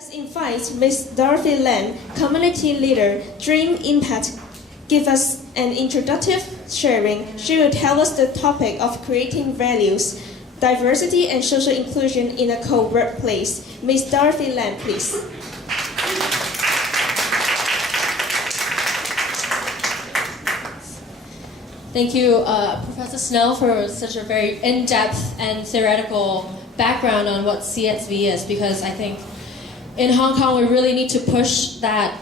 Let's invite Ms. Dorothy Lam, Community Leader, Dream Impact, give us an introductory sharing. She will tell us the topic of creating values, diversity and social inclusion in a co-workplace. Ms. Dorothy Lam, please. Thank you, Professor Snell, for such a very in-depth and theoretical background on what CSV is, because I think in Hong Kong we really need to push that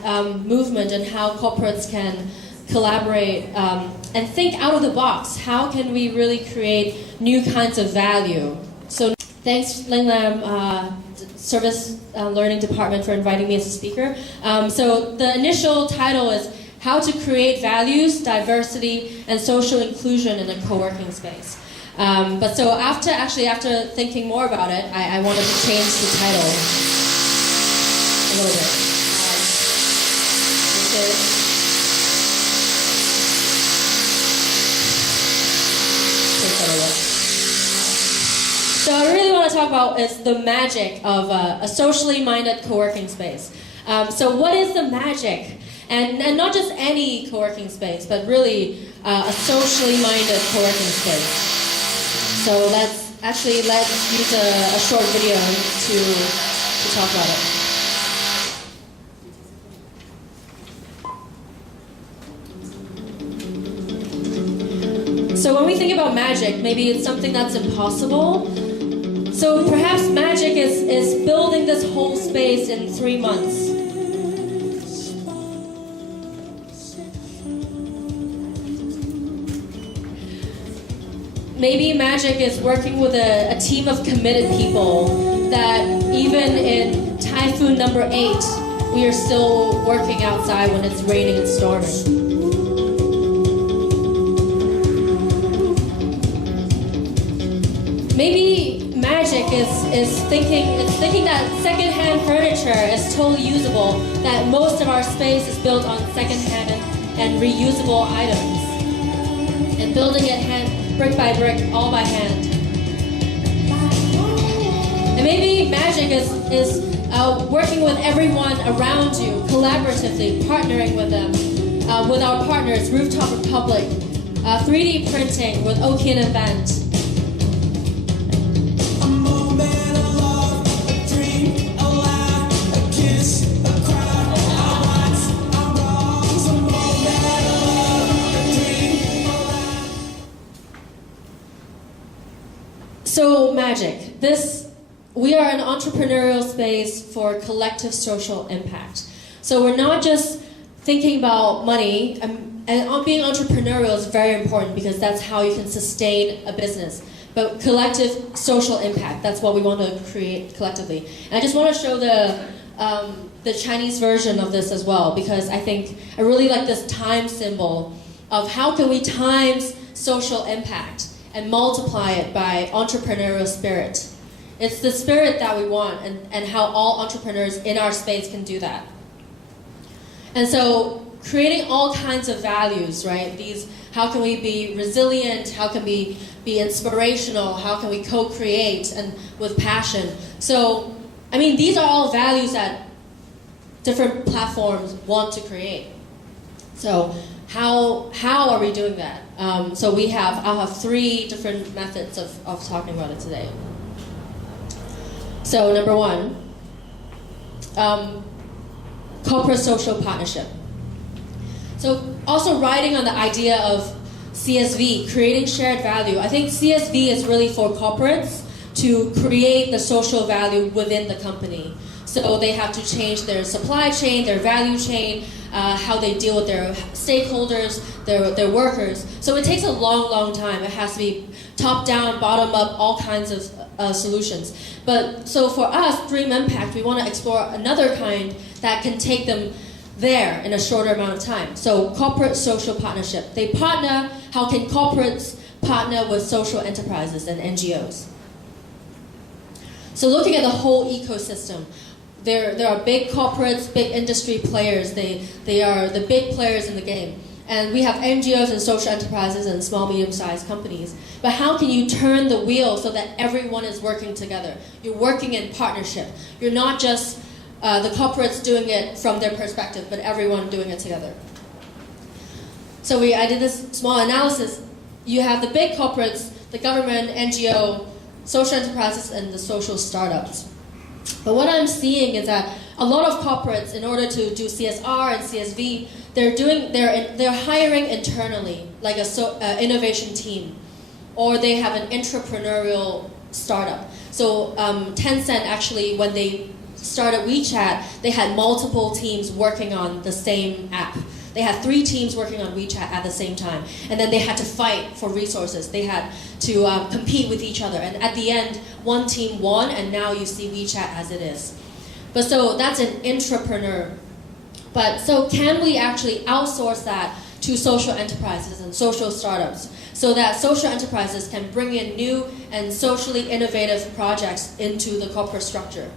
movement and how corporates can collaborate and think out of the box. How can we really create new kinds of value? So thanks, Ling Lam Service Learning Department, for inviting me as a speaker. So the initial title is How to Create Values, Diversity, and Social Inclusion in a Co-working Space. But so after thinking more about it, I wanted to change the title a little bit. So I really want to talk about is the magic of a socially minded co-working space. So what is the magic? And not just any co-working space, but really a socially minded co-working space. So let's use a short video to talk about it. So when we think about magic, maybe it's something that's impossible. So perhaps magic is building this whole space in 3 months. Maybe magic is working with a team of committed people that even in typhoon number 8, we are still working outside when it's raining and storming. Maybe magic is thinking that secondhand furniture is totally usable, that most of our space is built on secondhand and reusable items, and building it brick by brick, all by hand. And maybe magic is working with everyone around you, collaboratively, partnering with them, with our partners, Rooftop Republic, 3D printing with Okian Event. So magic. We are an entrepreneurial space for collective social impact. So we're not just thinking about money, and being entrepreneurial is very important because that's how you can sustain a business. But collective social impact, that's what we want to create collectively. And I just want to show the Chinese version of this as well, because I really like this time symbol of how can we times social impact and multiply it by entrepreneurial spirit. It's the spirit that we want, and how all entrepreneurs in our space can do that. And so creating all kinds of values, right? How can we be resilient? How can we be inspirational? How can we co-create and with passion? So, these are all values that different platforms want to create. So how are we doing that? So I'll have 3 different methods of talking about it today. So number 1, corporate social partnership. So also riding on the idea of CSV, creating shared value. I think CSV is really for corporates to create the social value within the company. So they have to change their supply chain, their value chain, how they deal with their stakeholders, their workers. So it takes a long time. It has to be top down, bottom up, all kinds of solutions. But so for us, Dream Impact, we want to explore another kind that can take them there in a shorter amount of time. So corporate social partnership. They partner. How can corporates partner with social enterprises and NGOs? So looking at the whole ecosystem, there are big corporates, big industry players. They are the big players in the game. And we have NGOs and social enterprises and small, medium-sized companies. But how can you turn the wheel so that everyone is working together? You're working in partnership. You're not just the corporates doing it from their perspective, but everyone doing it together. So I did this small analysis. You have the big corporates, the government, NGO, social enterprises, and the social startups. But what I'm seeing is that a lot of corporates, in order to do CSR and CSV, they're hiring internally, like a innovation team, or they have an entrepreneurial startup. So Tencent actually, when they started WeChat, they had multiple teams working on the same app. They had 3 teams working on WeChat at the same time. And then they had to fight for resources. They had to compete with each other. And at the end, one team won, and now you see WeChat as it is. But so that's an entrepreneur. But so can we actually outsource that to social enterprises and social startups so that social enterprises can bring in new and socially innovative projects into the corporate structure?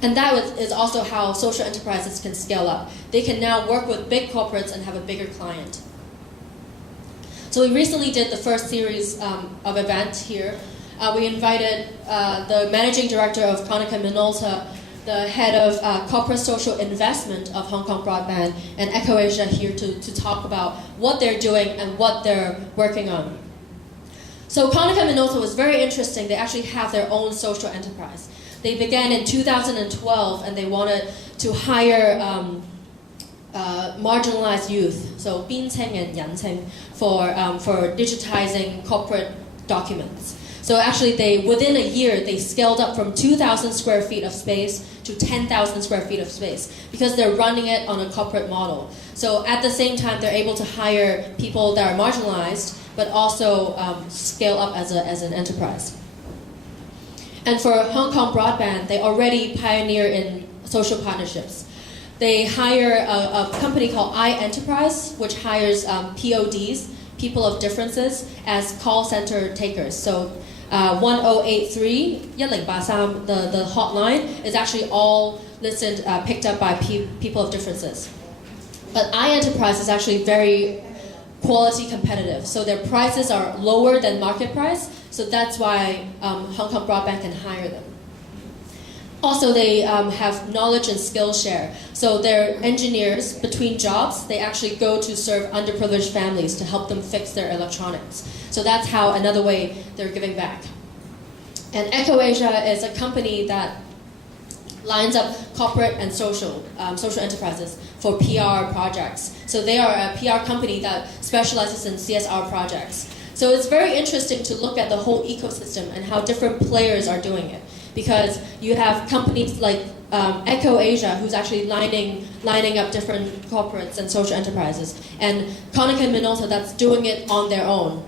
And that is also how social enterprises can scale up. They can now work with big corporates and have a bigger client. So we recently did the first series of events here. We invited the managing director of Konica Minolta, the head of corporate social investment of Hong Kong Broadband, and EcoAsia here to talk about what they're doing and what they're working on. So Konica Minolta was very interesting. They actually have their own social enterprise. They began in 2012, and they wanted to hire marginalized youth, so 邊青 and 人青, for digitizing corporate documents. So actually, within a year, they scaled up from 2,000 square feet of space to 10,000 square feet of space because they're running it on a corporate model. So at the same time, they're able to hire people that are marginalized, but also scale up as an enterprise. And for Hong Kong Broadband, they already pioneer in social partnerships. They hire a company called iEnterprise, which hires PODs, people of differences, as call center takers. So 1083, 1083, the hotline is actually all listened, picked up by people of differences. But iEnterprise is actually very quality competitive. So their prices are lower than market price. So that's why Hong Kong Broadband can hire them. Also, they have knowledge and skill share. So they're engineers between jobs. They actually go to serve underprivileged families to help them fix their electronics. So that's how another way they're giving back. And EcoAsia is a company that lines up corporate and social enterprises for PR projects. So they are a PR company that specializes in CSR projects. So it's very interesting to look at the whole ecosystem and how different players are doing it. Because you have companies like EcoAsia, who's actually lining up different corporates and social enterprises, and Konica Minolta that's doing it on their own,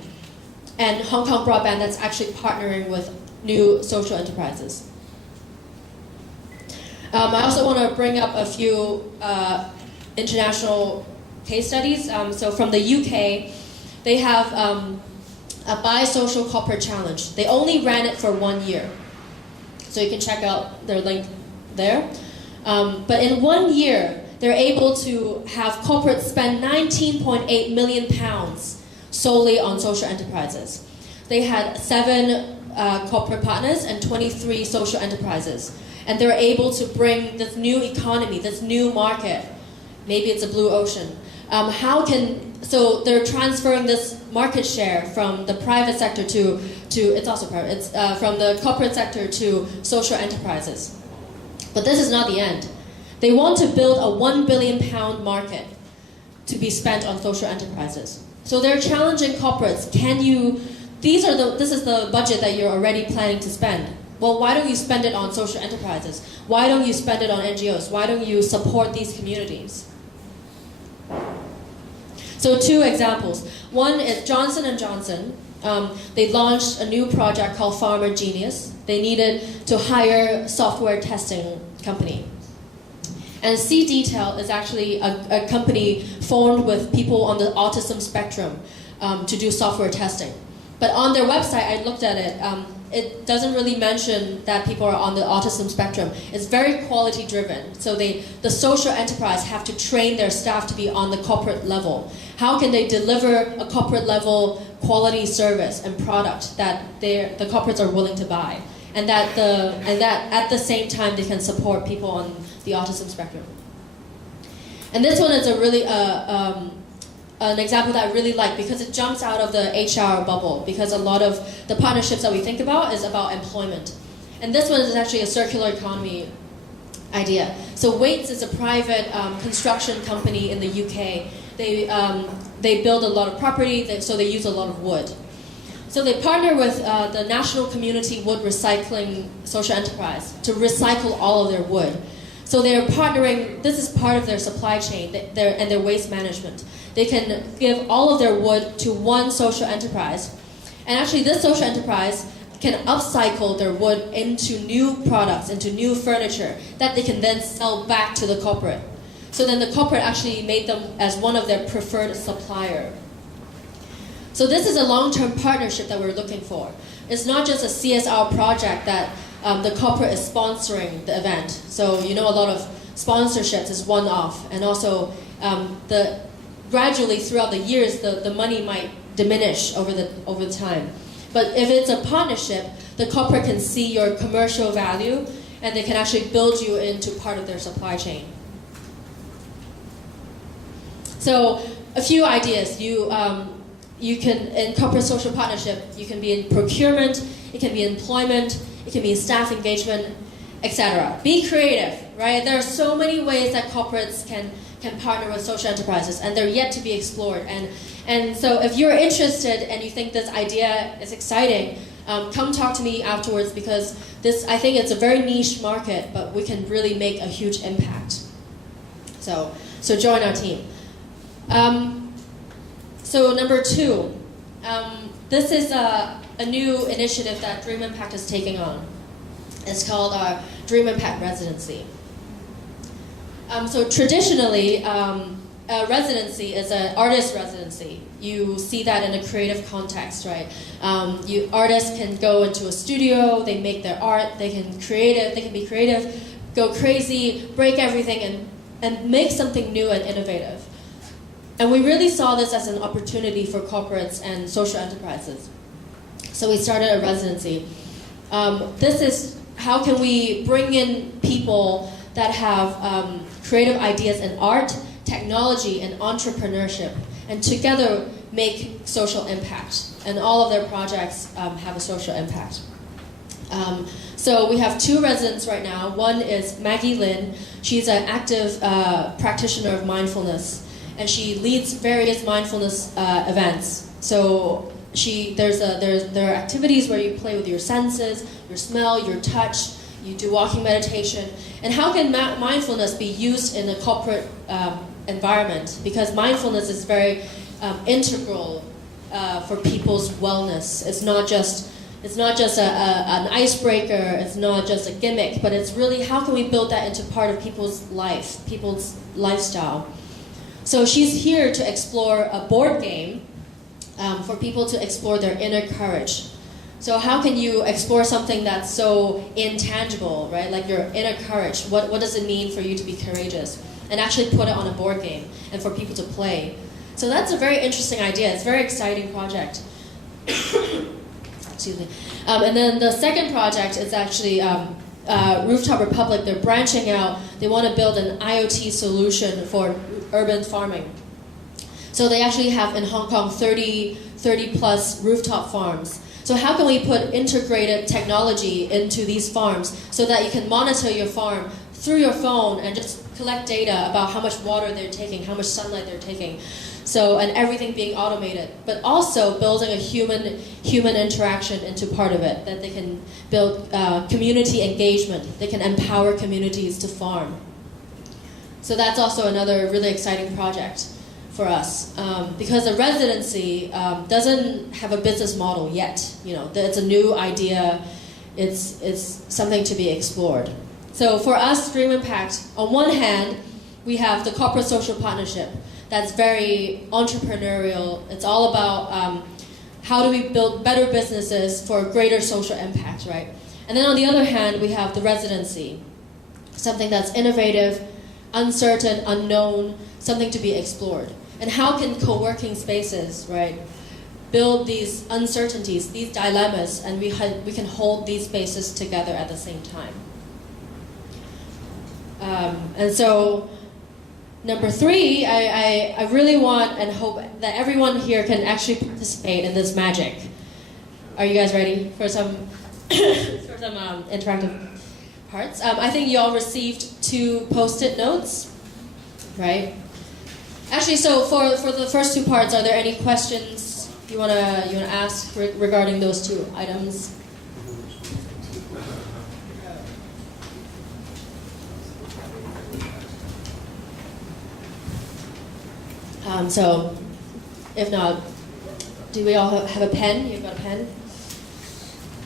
and Hong Kong Broadband that's actually partnering with new social enterprises. I also want to bring up a few international case studies. So from the UK, they have a Buy Social Corporate Challenge. They only ran it for 1 year. So you can check out their link there. But in 1 year, they're able to have corporates spend £19.8 million solely on social enterprises. They had 7 corporate partners and 23 social enterprises. And they're able to bring this new economy, this new market, maybe it's a blue ocean. So they're transferring this market share from the private sector to it's also private, it's from the corporate sector to social enterprises. But this is not the end. They want to build a £1 billion market to be spent on social enterprises. So they're challenging corporates, this is the budget that you're already planning to spend. Well, why don't you spend it on social enterprises? Why don't you spend it on NGOs? Why don't you support these communities? So 2 examples. One is Johnson & Johnson. They launched a new project called Farmer Genius. They needed to hire a software testing company. And C-Detail is actually a company formed with people on the autism spectrum to do software testing. But on their website, I looked at it, it doesn't really mention that people are on the autism spectrum. It's very quality driven. So the social enterprise have to train their staff to be on the corporate level. How can they deliver a corporate level quality service and product that the corporates are willing to buy? and that at the same time they can support people on the autism spectrum. And this one is a really an example that I really like because it jumps out of the HR bubble, because a lot of the partnerships that we think about is about employment. And this one is actually a circular economy idea. So Waits is a private construction company in the UK. They build a lot of property, so they use a lot of wood. So they partner with the National Community Wood Recycling Social Enterprise to recycle all of their wood. So they're partnering, this is part of their supply chain and their waste management. They can give all of their wood to one social enterprise. And actually this social enterprise can upcycle their wood into new products, into new furniture that they can then sell back to the corporate. So then the corporate actually made them as one of their preferred supplier. So this is a long-term partnership that we're looking for. It's not just a CSR project that the corporate is sponsoring the event. So a lot of sponsorships is one-off, and also gradually throughout the years the money might diminish over the time. But if it's a partnership, the corporate can see your commercial value and they can actually build you into part of their supply chain. So a few ideas. You can, in corporate social partnership, you can be in procurement, it can be employment, it can be staff engagement, etc. Be creative, right? There are so many ways that corporates can partner with social enterprises, and they're yet to be explored. And so if you're interested and you think this idea is exciting, come talk to me afterwards, because I think it's a very niche market, but we can really make a huge impact. So join our team. So number 2, this is a new initiative that Dream Impact is taking on. It's called our Dream Impact Residency. So traditionally, a residency is an artist residency. You see that in a creative context, right? Artists can go into a studio, they make their art, they can be creative, go crazy, break everything, and make something new and innovative. And we really saw this as an opportunity for corporates and social enterprises. So we started a residency. This is how can we bring in people that have creative ideas in art, technology, and entrepreneurship, and together make social impact. And all of their projects have a social impact. So we have 2 residents right now. One is Maggie Lin. She's an active practitioner of mindfulness, and she leads various mindfulness events. So there are activities where you play with your senses, your smell, your touch, you do walking meditation. And how can mindfulness be used in a corporate environment? Because mindfulness is very integral for people's wellness. It's not just an icebreaker, it's not just a gimmick, but it's really how can we build that into part of people's life, people's lifestyle. So she's here to explore a board game for people to explore their inner courage. So how can you explore something that's so intangible, right? Like your inner courage. What does it mean for you to be courageous? And actually put it on a board game and for people to play. So that's a very interesting idea. It's a very exciting project. Excuse me. And then the second project is actually Rooftop Republic. They're branching out. They want to build an IoT solution for urban farming. So they actually have in Hong Kong 30 plus rooftop farms. So how can we put integrated technology into these farms so that you can monitor your farm through your phone and just collect data about how much water they're taking, how much sunlight they're taking, and everything being automated, but also building a human interaction into part of it, that they can build community engagement, they can empower communities to farm. So that's also another really exciting project for us, because the residency doesn't have a business model yet. It's a new idea. It's something to be explored. So for us, Dream Impact, on one hand, we have the corporate social partnership that's very entrepreneurial. It's all about how do we build better businesses for greater social impact, right? And then on the other hand, we have the residency, something that's innovative, uncertain, unknown, something to be explored. And how can co-working spaces, right, build these uncertainties, these dilemmas, and we can hold these spaces together at the same time. And so, number 3, I really want and hope that everyone here can actually participate in this magic. Are you guys ready for some interactive parts? I think you all received 2 post-it notes, right? Actually, so for the first 2 parts, are there any questions you wanna ask regarding those 2 items? So, if not, do we all have a pen? You've got a pen?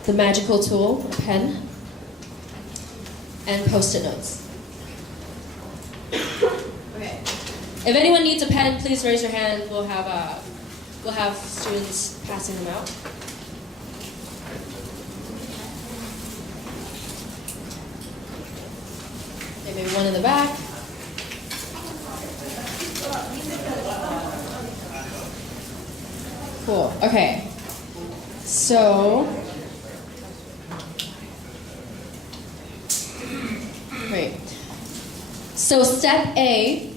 The magical tool, a pen, and post-it notes. Okay. If anyone needs a pen, please raise your hand. We'll have students passing them out. Okay, maybe one in the back. Cool. Okay. So, great. So step A.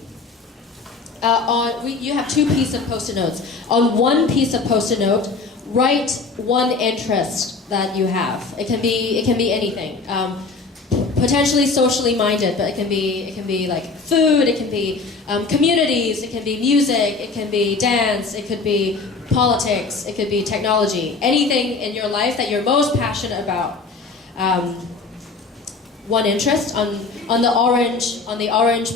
You have 2 pieces of post-it notes. On one piece of post-it note, write one interest that you have. It can be anything. Potentially socially minded, but it can be like food. It can be communities. It can be music. It can be dance. It could be politics. It could be technology. Anything in your life that you're most passionate about. One interest on the orange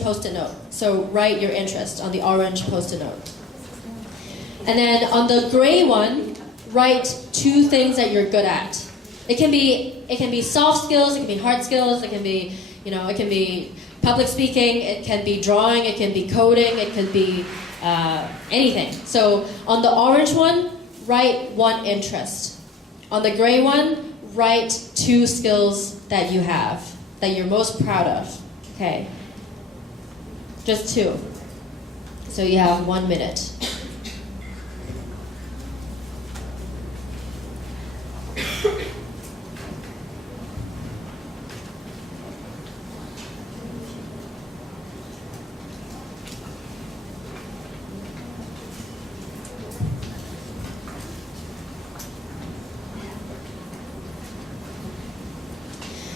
post-it note. So write your interest on the orange post-it note. And then on the gray one, write 2 things that you're good at. It can be soft skills, it can be hard skills, it can be public speaking, it can be drawing, it can be coding, it can be anything. So on the orange one, write 1 interest. On the gray one, write 2 skills that you have, that you're most proud of. Okay. Just 2. So you have 1 minute.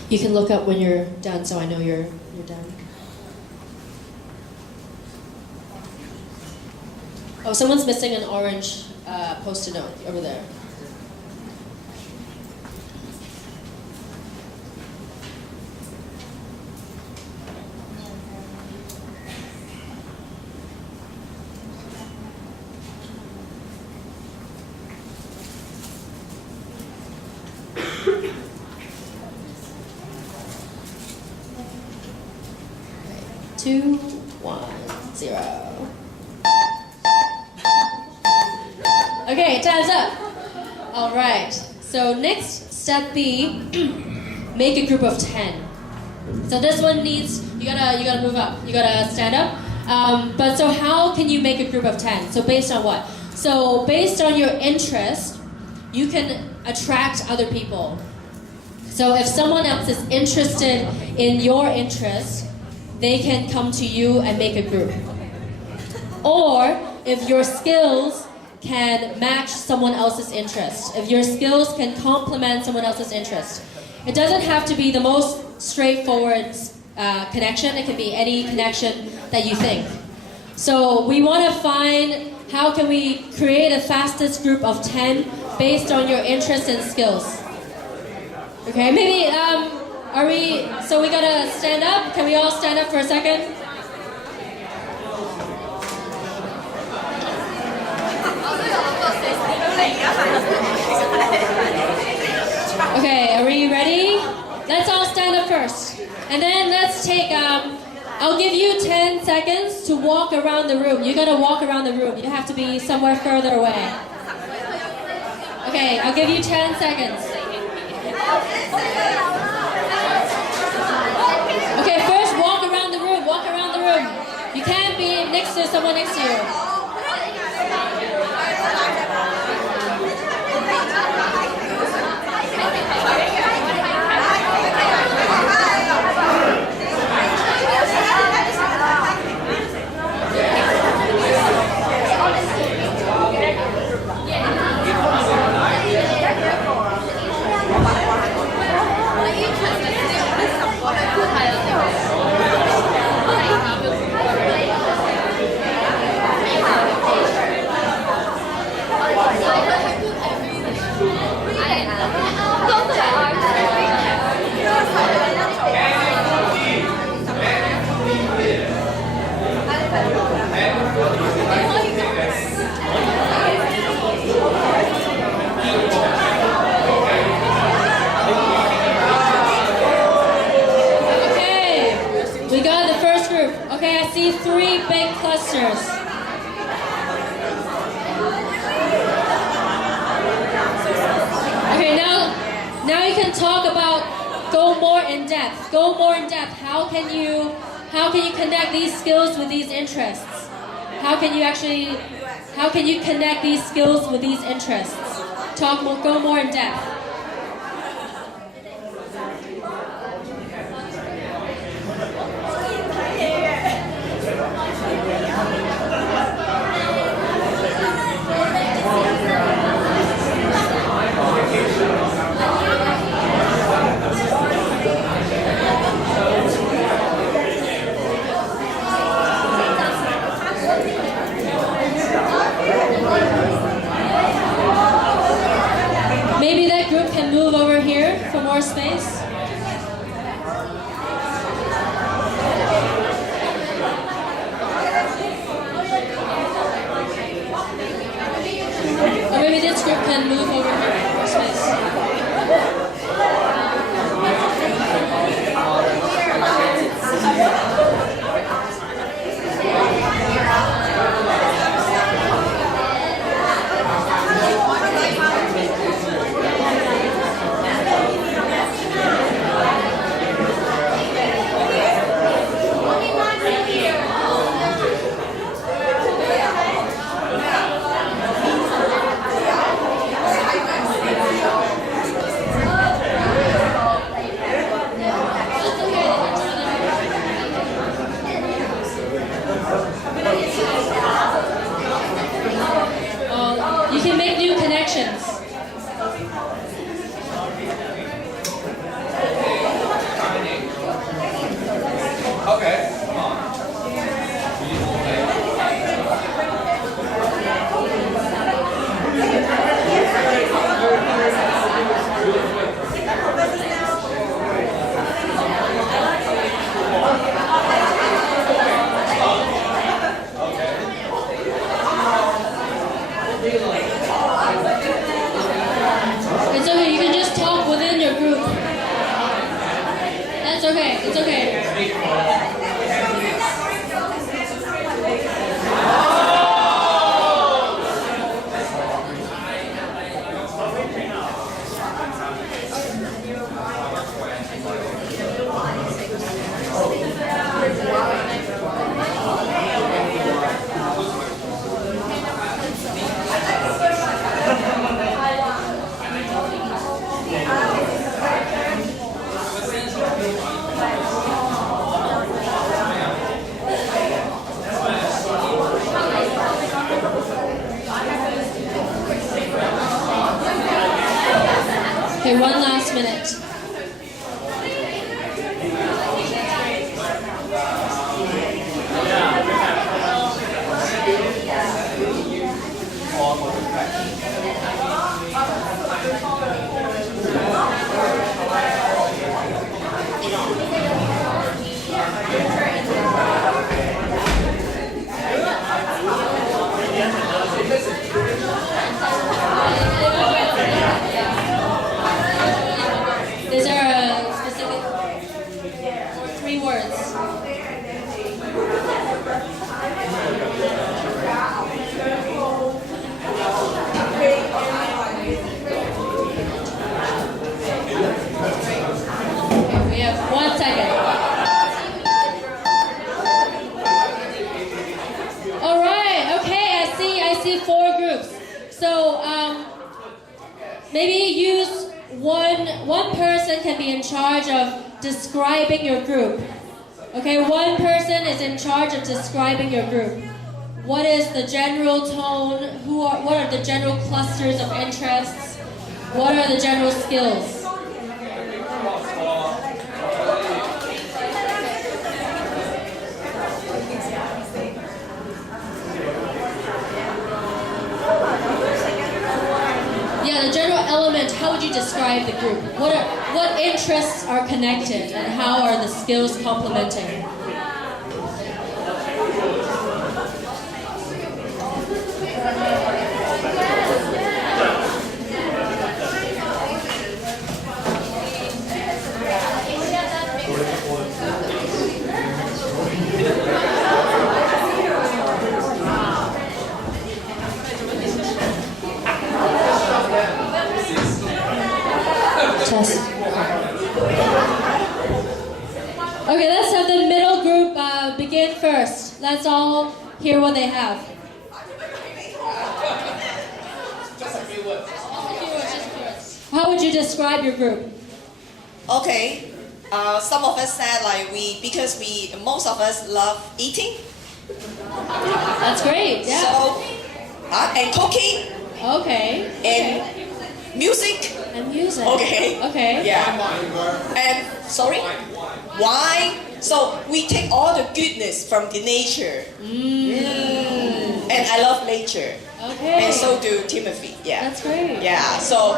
You can look up when you're done, so I know you're done. Oh, someone's missing an orange post-it note over there. Two, 1, 0. Okay, time's up. All right. So next, step B, make a group of 10. So this one needs you gotta move up. You gotta stand up. But so how can you make a group of 10? So based on what? So based on your interest, you can attract other people. So if someone else is interested in your interest, they can come to you and make a group. Or if your skills can match someone else's interest, if your skills can complement someone else's interest. It doesn't have to be the most straightforward connection. It can be any connection that you think. So we want to find how can we create a fastest group of 10 based on your interests and skills. Okay, maybe so we gotta stand up. Can we all stand up for a second? Okay, are we ready? Let's all stand up first. And then let's take, I'll give you 10 seconds to walk around the room. You gotta walk around the room. You have to be somewhere further away. Okay, I'll give you 10 seconds. Okay, first walk around the room. Walk around the room. You can't be next to someone next to you. Okay, I see 3 big clusters. Okay, now you can talk about go more in depth. Go more in depth. How can you connect these skills with these interests? How can you connect these skills with these interests? Go more in depth. Maybe that group can move over here for more space. Or maybe this group can move over here for more space. You can make new connections. Okay, come on. It's okay, you can just talk within your group. That's okay, it's okay. Okay, one last minute. Is there a specific or 3 words? Okay, we have 1 second. All right. Okay. I see 4 groups. So maybe use one person can be in charge of describing your group. Okay, one person is in charge of describing your group. What is the general tone? What are the general clusters of interests? What are the general skills? Yeah, the general element, how would you describe the group? What interests are connected and how are the skills complementing? Okay, let's have the middle group begin first. Let's all hear what they have. Just a few words. How would you describe your group? Okay, some of us said like because most of us love eating. That's great. Yeah. So, and cooking Okay. and music. And music. Okay. Okay. Yeah. And sorry, wine. So we take all the goodness from the nature. And I love nature. Okay. And so do Timothy. Yeah. That's great. Yeah. So.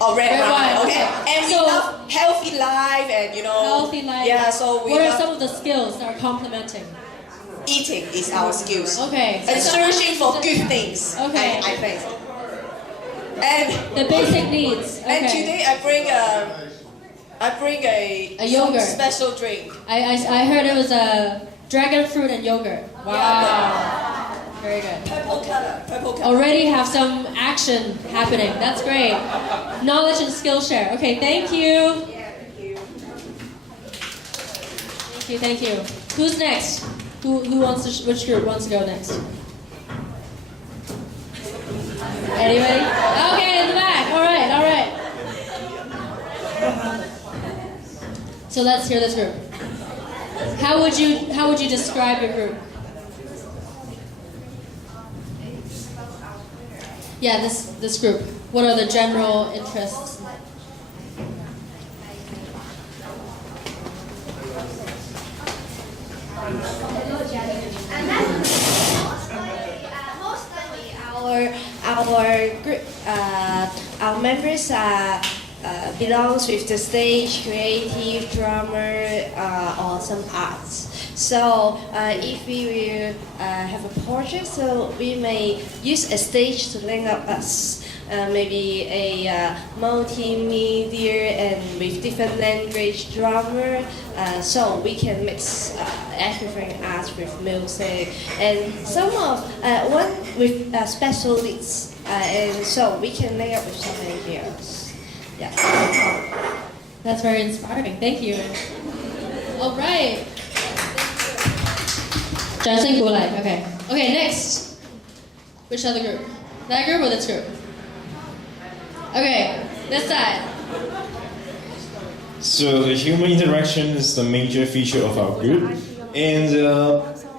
Oh, red wine. Okay. okay. And we So- love healthy life and Healthy life. Yeah. So we What are love some of the skills that are complementing? eating is our skills. Okay. And searching for good things. Okay. I think. And The basic needs. Okay. and today I bring a A yogurt. special drink. I heard it was a dragon fruit and yogurt. Wow. Very good. Purple color. Purple color. Already have some action happening. That's great. Knowledge and skill share. Okay, thank you. Thank you. Who's next? Who wants to? Which group wants to go next? Anybody? Okay, in the back. All right. So let's hear this group. How would you describe your group? Yeah, this group. What are the general interests? Our group, our members belongs with the stage, creative, drama, or some arts. So if we will have a project, so we may use a stage to link up us. Maybe a multimedia and with different language drama, so we can mix everything art with music, and some of one with special needs, and so we can link up with something else. Yeah. That's very inspiring. Thank you. All right. 掌声鼓励. Okay. Okay. Next. Which other group? That group or this group? Okay. This side. So the human interaction is the major feature of our group, and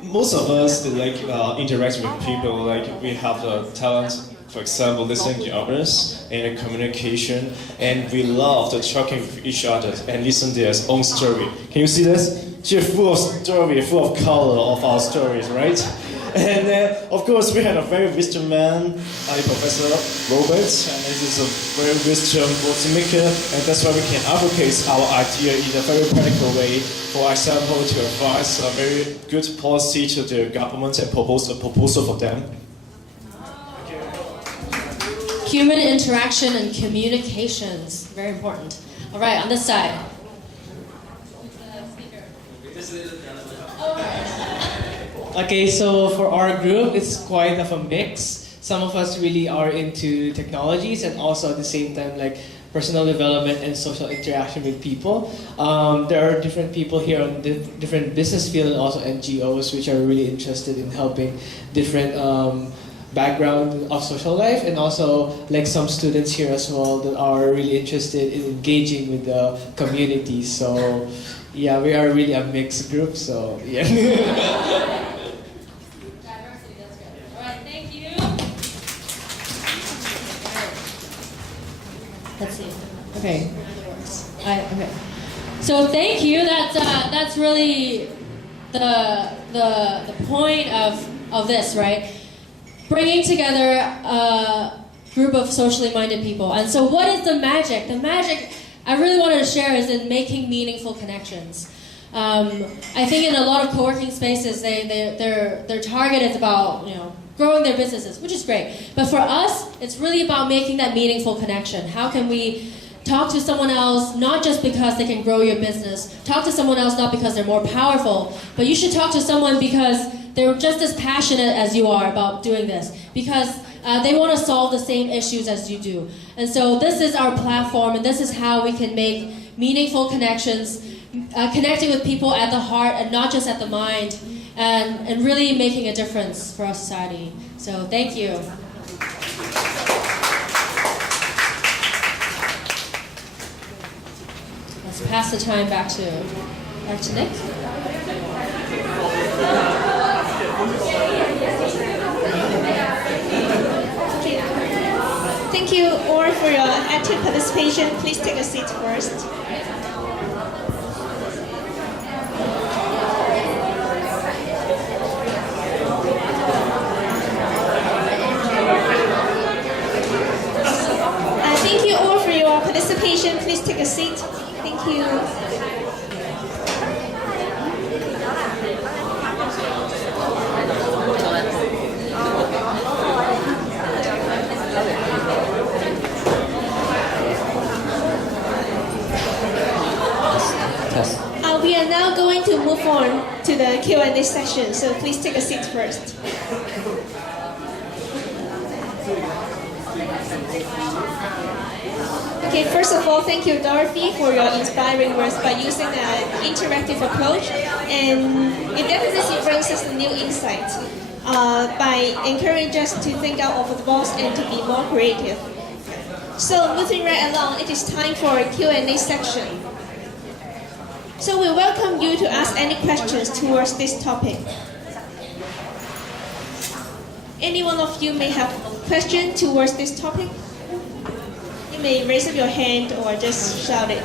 most of us interact with people. Like we have the talent, for example, listening to others and communication, and we love the talking with each other and listen to their own story. Can you see this? She's full of story, full of color of our stories, right? And of course, we had a very wisdom man, Professor Robert, and this is a very wisdom policymaker, and that's why we can advocate our idea in a very practical way. For example, to advise a very good policy to the government and propose a proposal for them. Human interaction and communications. Very important. All right. On this side. Okay, so for our group, it's quite of a mix. Some of us really are into technologies and also at the same time like personal development and social interaction with people. There are different people here on different business field and also NGOs which are really interested in helping different background of social life, and also like some students here as well that are really interested in engaging with the community. So yeah, we are really a mixed group, so yeah. Let's see. Okay. Okay. So thank you. That's really the point of this, right? Bringing together a group of socially minded people. And so what is the magic? The magic I really wanted to share is in making meaningful connections. I think in a lot of co-working spaces, their target is about growing their businesses, which is great. But for us, it's really about making that meaningful connection. How can we talk to someone else, not just because they can grow your business, talk to someone else not because they're more powerful, but you should talk to someone because they're just as passionate as you are about doing this, because they want to solve the same issues as you do. And so this is our platform, and this is how we can make meaningful connections, connecting with people at the heart and not just at the mind, and really making a difference for our society. So thank you. Let's pass the time back to Nick. Thank you all for your active participation. Please take a seat first. Thank you all for your participation. Please take a seat. Thank you. We are now going to move on to the Q&A session, so please take a seat first. Okay, first of all, thank you, Dorothy, for your inspiring words by using an interactive approach, and it definitely brings us a new insight by encouraging us to think out of the box and to be more creative. So moving right along, it is time for a Q&A section. So we welcome you to ask any questions towards this topic. Any one of you may have a question towards this topic? You may raise up your hand or just shout it.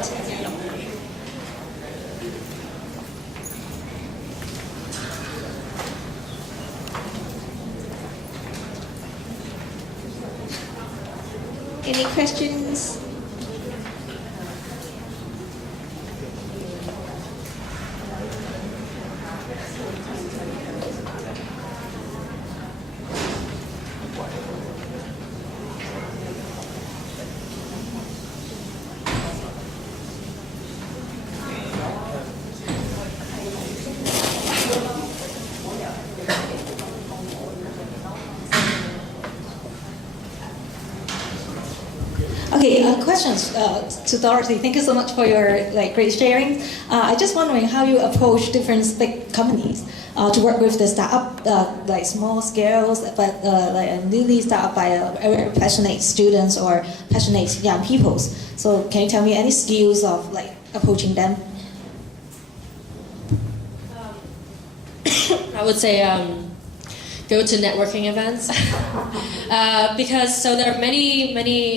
Any questions? Okay, questions to Dorothy. Thank you so much for your great sharing. I just wondering how you approach different big companies to work with the startup, small scales, but newly startup by very passionate students or passionate young people. So can you tell me any skills of approaching them? I would say go to networking events because there are many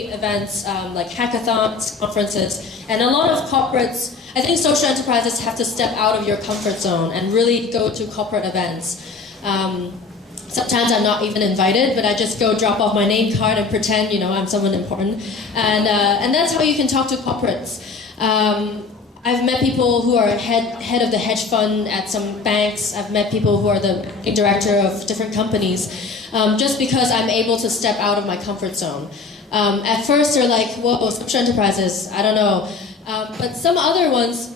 events like hackathons, conferences, and a lot of corporates. I think social enterprises have to step out of your comfort zone and really go to corporate events. Sometimes I'm not even invited, but I just go drop off my name card and pretend I'm someone important, and that's how you can talk to corporates. I've met people who are head of the hedge fund at some banks. I've met people who are the director of different companies, just because I'm able to step out of my comfort zone. At first, they're like, "Whoa, social enterprises, I don't know." But some other ones,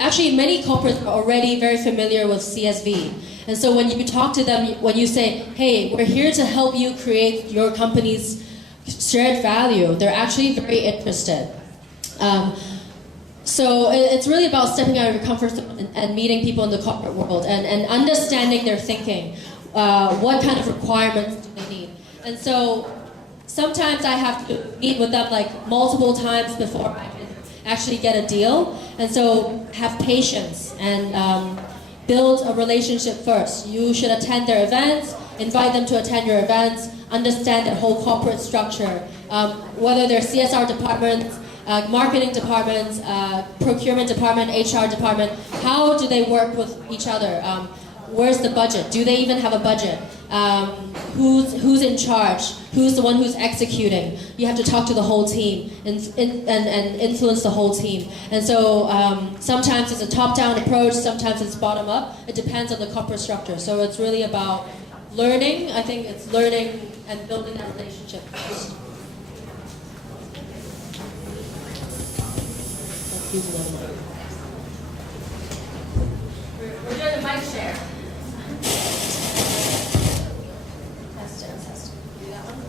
actually many corporates are already very familiar with CSV. And so when you talk to them, when you say, "Hey, we're here to help you create your company's shared value," they're actually very interested. So it's really about stepping out of your comfort zone and meeting people in the corporate world and understanding their thinking. What kind of requirements do they need? And so sometimes I have to meet with them multiple times before I can actually get a deal. And so have patience and build a relationship first. You should attend their events, invite them to attend your events, understand their whole corporate structure, whether they're CSR departments, marketing departments, procurement department, HR department. How do they work with each other? Where's the budget? Do they even have a budget? Who's in charge? Who's the one who's executing? You have to talk to the whole team and influence the whole team. And so sometimes it's a top-down approach, sometimes it's bottom-up. It depends on the corporate structure. So it's really about learning. I think it's learning and building that relationship first. We're doing a mic share. Test. Do that one.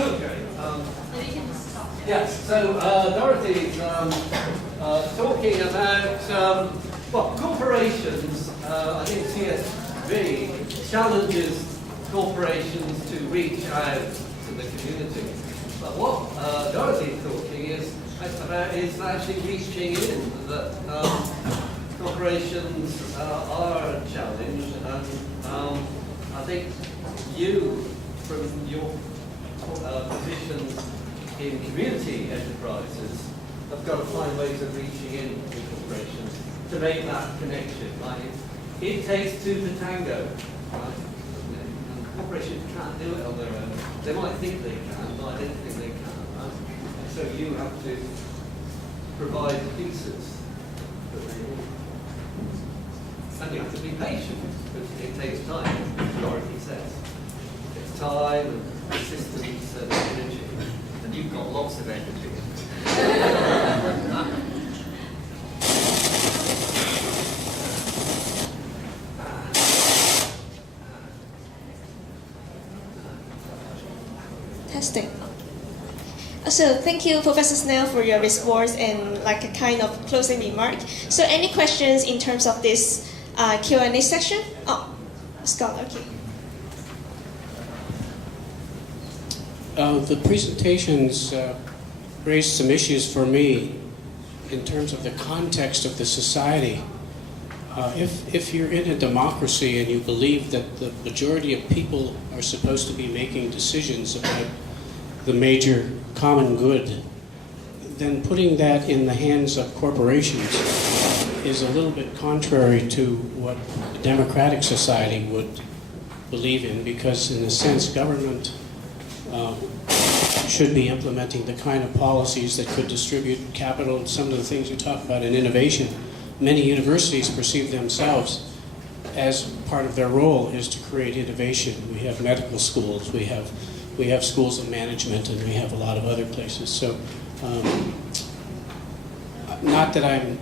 Okay. Yes, so Dorothy's talking about, well, corporations. I think CSV challenges corporations to reach out to the community. But what Dorothy's talking is about is actually reaching in, that corporations are challenged, and I think you, from your positions in community enterprises, have got to find ways of reaching in to corporations to make that connection. Like it takes two to tango, right? And corporations can't do it on their own. They might think they can, but I don't think they can. Right? So you have to provide the pieces that they need. And you have to be patient, because it takes time, as Dorothy says. It takes time and persistence and energy. And you've got lots of energy. Testing. So thank you, Professor Snell, for your response and like a kind of closing remark. So any questions in terms of this Q&A section? Oh, Scott, okay. The presentations raised some issues for me in terms of the context of the society. If you're in a democracy and you believe that the majority of people are supposed to be making decisions about the major common good, then putting that in the hands of corporations is a little bit contrary to what a democratic society would believe in, because in a sense government should be implementing the kind of policies that could distribute capital. Some of the things you talk about in innovation, many universities perceive themselves as part of their role is to create innovation. We have medical schools, we have schools of management, and we have a lot of other places. So not that I'm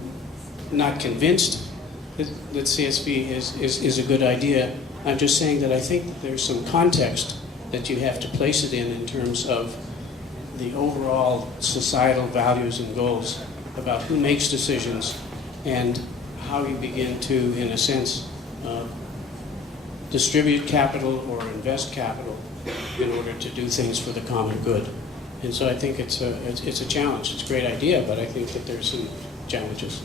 not convinced that CSV is a good idea. I'm just saying that I think that there's some context that you have to place it in terms of the overall societal values and goals about who makes decisions and how you begin to, in a sense, distribute capital or invest capital in order to do things for the common good. And so I think it's a challenge. It's a great idea, but I think that there's some challenges.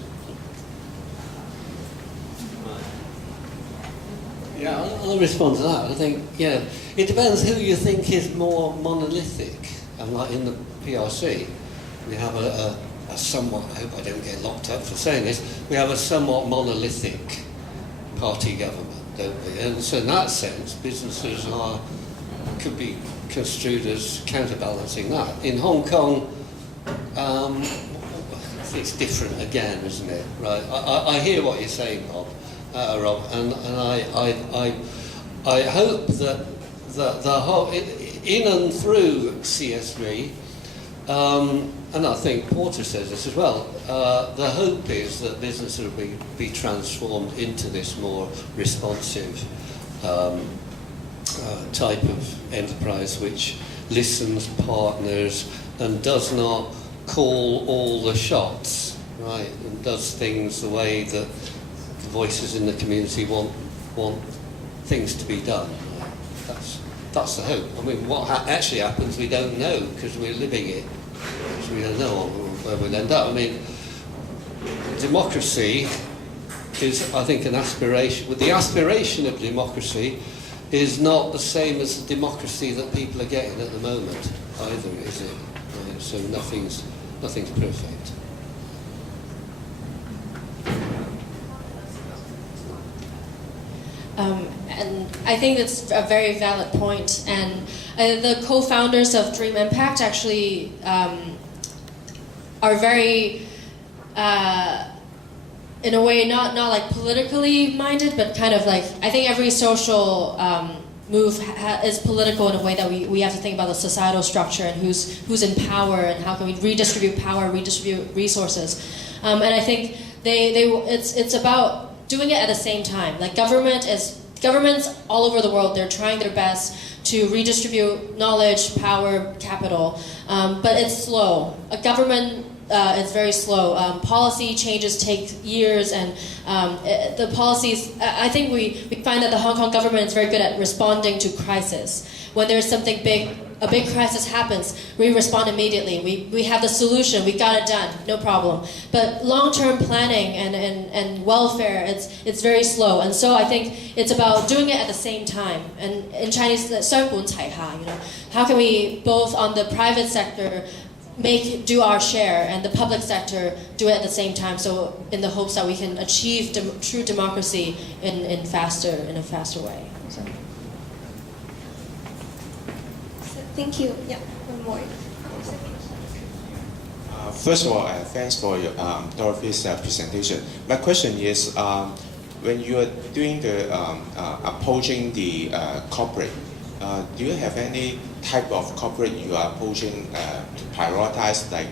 Yeah, I'll respond to that. I think, it depends who you think is more monolithic. And like in the PRC, we have a somewhat, I hope I don't get locked up for saying this, we have a somewhat monolithic party government, don't we? And so in that sense, businesses could be construed as counterbalancing that. In Hong Kong, it's different again, isn't it? Right? I hear what you're saying, Rob, and I hope that the whole in and through CSV, and I think Porter says this as well, the hope is that business will be transformed into this more responsive type of enterprise which listens, partners, and does not call all the shots, right, and does things the way that the voices in the community want things to be done. Right? That's the hope. I mean, what actually happens, we don't know, because we're living it. So we don't know where we'll end up. I mean, democracy is, I think, an aspiration. But the aspiration of democracy is not the same as the democracy that people are getting at the moment, either, is it? Right? So nothing's perfect. And I think that's a very valid point. And the co-founders of Dream Impact actually are very, in a way, not like politically minded, but kind of like, I think every social move is political in a way that we have to think about the societal structure and who's in power and how can we redistribute power, redistribute resources. And I think it's about doing it at the same time. Like government is governments all over the world, they're trying their best to redistribute knowledge, power, capital, but it's slow. A government is very slow. Policy changes take years, and the policies, I think we find that the Hong Kong government is very good at responding to crisis. When there's something big, a big crisis happens, we respond immediately. We have the solution, we got it done, no problem. But long-term planning and welfare, it's very slow. And so I think it's about doing it at the same time. And in Chinese, 双管齊下, you know, how can we both on the private sector do our share and the public sector do it at the same time, so in the hopes that we can achieve true democracy in a faster way. So. Thank you. Yeah, one more. First of all, thanks for your, Dorothy's presentation. My question is, when you are doing the approaching the corporate, do you have any type of corporate you are approaching to prioritize, like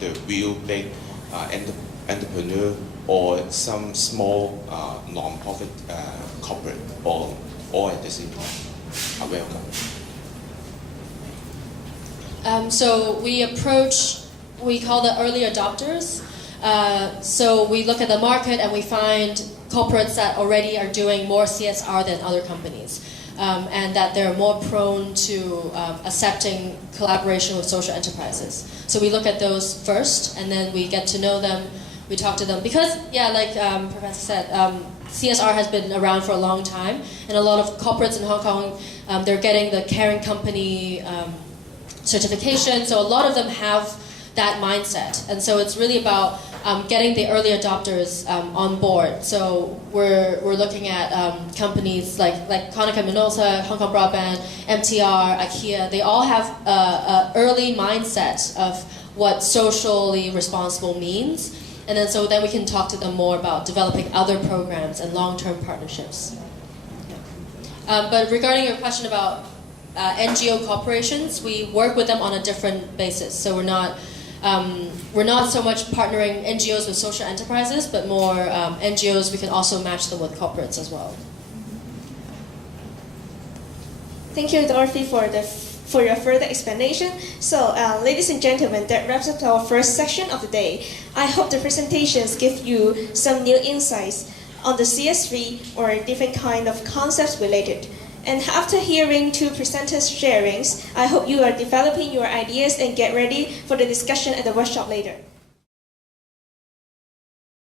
the real big entrepreneur or some small non-profit corporate, or all at the same time? Welcome. So we call the early adopters. So we look at the market and we find corporates that already are doing more CSR than other companies. And that they're more prone to accepting collaboration with social enterprises. So we look at those first, and then we get to know them, we talk to them. Because, yeah, like Professor said, CSR has been around for a long time, and a lot of corporates in Hong Kong, they're getting the caring company certification, so a lot of them have that mindset. And so it's really about getting the early adopters on board. So we're looking at companies like Konica Minolta, Hong Kong Broadband, MTR, IKEA. They all have an early mindset of what socially responsible means. And then we can talk to them more about developing other programs and long-term partnerships. Yeah. But regarding your question about NGO corporations, we work with them on a different basis. So we're not so much partnering NGOs with social enterprises, but more NGOs, we can also match them with corporates as well. Thank you, Dorothy, for your further explanation. So, ladies and gentlemen, that wraps up our first section of the day. I hope the presentations give you some new insights on the CS3 or different kind of concepts related. And after hearing two presenters' sharings, I hope you are developing your ideas and get ready for the discussion at the workshop later.